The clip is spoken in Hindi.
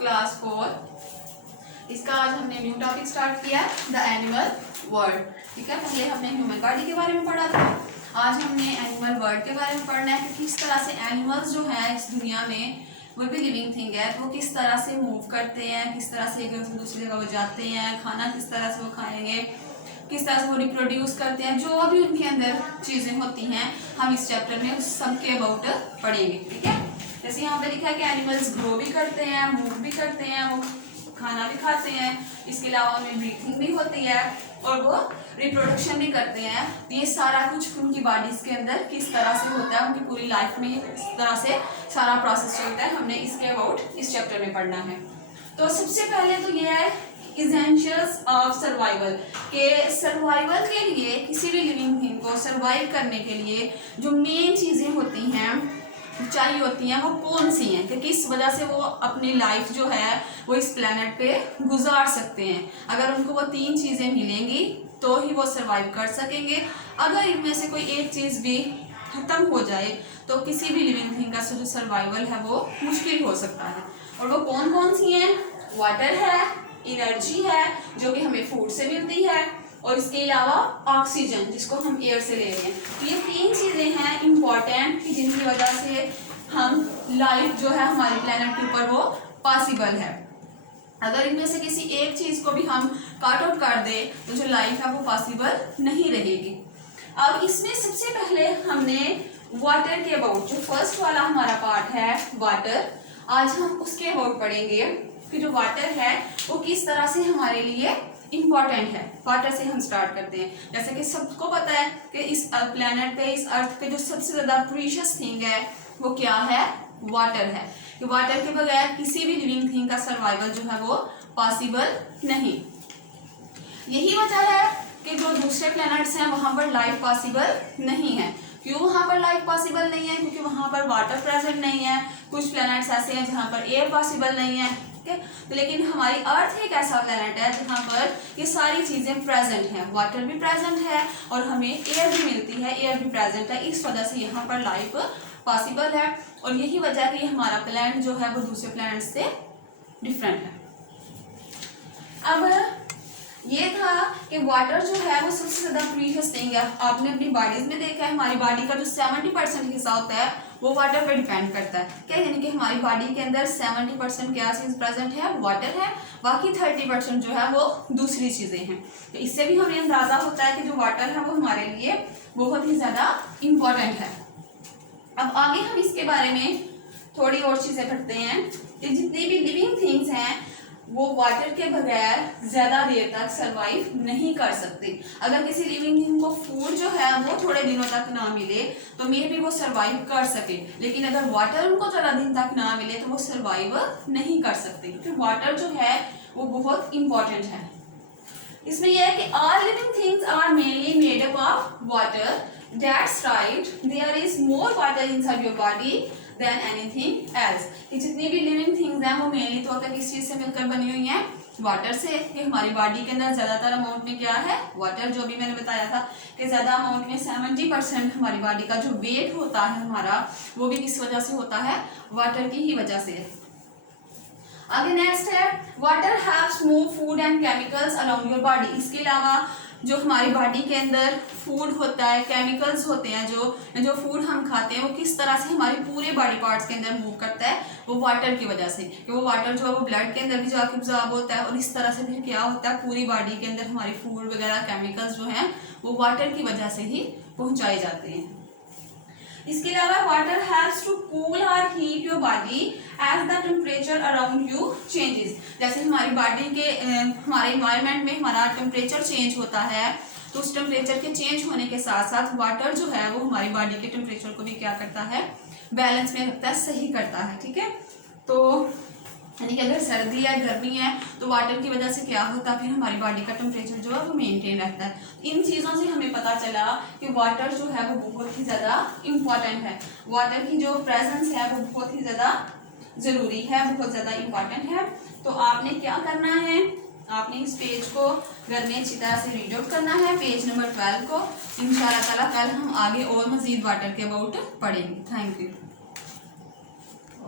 क्लास 4। इसका आज हमने न्यू टॉपिक स्टार्ट किया है, द एनिमल वर्ल्ड। ठीक है, पहले हमने ह्यूमन बॉडी के बारे में पढ़ा था, आज हमने एनिमल वर्ल्ड के बारे में पढ़ना है कि किस तरह से एनिमल्स जो है इस दुनिया में वो भी लिविंग थिंग है, तो वो किस तरह से मूव करते हैं, किस तरह से एक जगह से दूसरी जगह वो जाते हैं, खाना किस तरह से वो खाएंगे, किस तरह से वो रिप्रोड्यूस करते हैं, जो भी उनके अंदर चीज़ें होती हैं हम इस चैप्टर में उस सब के अबाउट पढ़ेंगे। ठीक है, जैसे यहाँ पे लिखा है कि एनिमल्स ग्रो भी करते हैं, मूव भी करते हैं, वो खाना भी खाते हैं, इसके अलावा उनमें ब्रीथिंग भी होती है और वो रिप्रोडक्शन भी करते हैं। तो ये सारा कुछ उनकी बॉडीज के अंदर किस तरह से होता है, उनकी पूरी लाइफ में इस तरह से सारा प्रोसेस चलता है, हमने इसके अबाउट इस चैप्टर में पढ़ना है। तो सबसे पहले तो ये है एसेंशियल्स ऑफ सर्वाइवल, के सर्वाइवल के लिए किसी भी लिविंग थिंग को सर्वाइव करने के लिए जो मेन चीज़ें होती हैं चाहिए होती हैं वो कौन सी हैं, कि किस वजह से वो अपनी लाइफ जो है वो इस प्लेनेट पे गुजार सकते हैं। अगर उनको वो तीन चीज़ें मिलेंगी तो ही वो सर्वाइव कर सकेंगे। अगर इनमें से कोई एक चीज़ भी खत्म हो जाए तो किसी भी लिविंग थिंग का जो सर्वाइवल है वो मुश्किल हो सकता है। और वो कौन कौन सी हैं? वाटर है, एनर्जी है जो कि हमें फूड से मिलती है, और इसके अलावा ऑक्सीजन जिसको हम एयर से ले रहे हैं। तो ये तीन चीज़ें हैं इम्पॉर्टेंट कि जिनकी वजह से हम लाइफ जो है हमारे प्लेनेट के ऊपर वो पॉसिबल है। अगर इनमें से किसी एक चीज़ को भी हम काट आउट कर दे तो जो लाइफ है वो पॉसिबल नहीं रहेगी। अब इसमें सबसे पहले हमने वाटर के अबाउट, जो फर्स्ट वाला हमारा पार्ट है वाटर, आज हम उसके अबाउट पढ़ेंगे कि जो वाटर है वो किस तरह से हमारे लिए इम्पॉर्टेंट है। वाटर से हम स्टार्ट करते हैं। जैसे कि सबको पता है कि इस प्लेनेट पे, इस अर्थ पे जो सबसे ज़्यादा प्रीशियस थिंग है वो क्या है? वाटर है। कि वाटर के बगैर किसी भी लिविंग थिंग का सर्वाइवल जो है वो पॉसिबल नहीं। यही वजह है कि जो दूसरे प्लैनेट्स हैं वहाँ पर लाइफ पॉसिबल नहीं है। क्यों वहाँ पर लाइफ पॉसिबल नहीं है? क्योंकि वहाँ पर वाटर प्रेजेंट नहीं है। कुछ प्लैनेट्स ऐसे हैं जहाँ पर एयर पॉसिबल नहीं है। तो लेकिन हमारी अर्थ एक ऐसा प्लेनेट है जहाँ पर ये सारी चीज़ें प्रेजेंट हैं, वाटर भी प्रेजेंट है और हमें एयर भी मिलती है, एयर भी प्रेजेंट है। इस वजह से यहाँ पर लाइफ पॉसिबल है और यही वजह है कि हमारा प्लेनेट जो है वो दूसरे प्लेनेट से डिफरेंट है। अब ये था कि वाटर जो है वो सबसे ज़्यादा प्रीशियस थिंग है। आपने अपनी बॉडीज में देखा है हमारी बॉडी का जो 70% हिस्सा होता है वो वाटर पर डिपेंड करता है। क्या यानी कि हमारी बॉडी के अंदर 70% क्या चीज़ प्रेजेंट है? वाटर है। बाकी 30% जो है वो दूसरी चीज़ें हैं। तो इससे भी हमें अंदाज़ा होता है कि जो वाटर है वो हमारे लिए बहुत ही ज़्यादा इम्पॉर्टेंट है। अब आगे हम इसके बारे में थोड़ी और चीज़ें पढ़ते हैं कि जितनी भी लिविंग थिंग्स हैं वो वाटर के बगैर ज़्यादा देर तक सर्वाइव नहीं कर सकते। अगर किसी लिविंग थिंग को फूड जो है वो थोड़े दिनों तक ना मिले तो मे भी वो सर्वाइव कर सके, लेकिन अगर वाटर उनको ज़्यादा दिन तक ना मिले तो वो सर्वाइव नहीं कर सकते, क्योंकि वाटर जो है वो बहुत इम्पॉर्टेंट है। इसमें यह है कि all living things are mainly made up of water. That's right, there is more water inside your body than anything else. कि जितनी भी लिविंग थिंग्स हैं वो मेनली तौर पर किस चीज़ से मिलकर बनी हुई हैं? वाटर से। कि हमारी बॉडी के अंदर ज़्यादातर अमाउंट में क्या है? वाटर। जो भी मैंने बताया था कि ज़्यादा अमाउंट में 70% हमारी बॉडी का जो वेट होता है हमारा वो भी किस वजह से होता है? वाटर की ही वजह से। आगे नेक्स्ट है water helps move food and chemicals along your body. इसके अलावा जो हमारी बॉडी के अंदर फूड होता है, केमिकल्स होते हैं, जो फूड हम खाते हैं वो किस तरह से हमारे पूरे बॉडी पार्ट्स के अंदर मूव करता है? वो वाटर की वजह से। कि वो वाटर जो है वो ब्लड के अंदर भी जाके एब्जॉर्ब होता है और इस तरह से फिर क्या होता है पूरी बॉडी के अंदर हमारी फूड वगैरह केमिकल्स जो हैं वो वाटर की वजह से ही पहुँचाए जाते हैं। इसके अलावा वाटर हेल्प्स टू कूल और heat your body as the temperature around you changes. जैसे हमारी बॉडी के हमारे इन्वायरमेंट में हमारा टेम्परेचर चेंज होता है तो उस टेम्परेचर के चेंज होने के साथ साथ वाटर जो है वो हमारी बॉडी के टेम्परेचर को भी क्या करता है? बैलेंस में रखता है, सही करता है। ठीक है, तो यानी कि अगर सर्दी है, गर्मी है तो वाटर की वजह से क्या होता है? फिर हमारी बॉडी का टेम्परेचर जो है वो मेंटेन रहता है। इन चीज़ों से हमें पता चला कि वाटर जो है वो बहुत ही ज़्यादा इम्पॉर्टेंट है। वाटर की जो प्रेजेंस है वो बहुत ही ज़्यादा ज़रूरी है, बहुत ज़्यादा इम्पॉर्टेंट है। तो आपने क्या करना है? आपने इस पेज को घर में अच्छी तरह से रीड आउट करना है, पेज नंबर 12 को। इंशाअल्लाह ताला कल हम आगे और मज़ीद वाटर के अबाउट पढ़ेंगे। Thank you.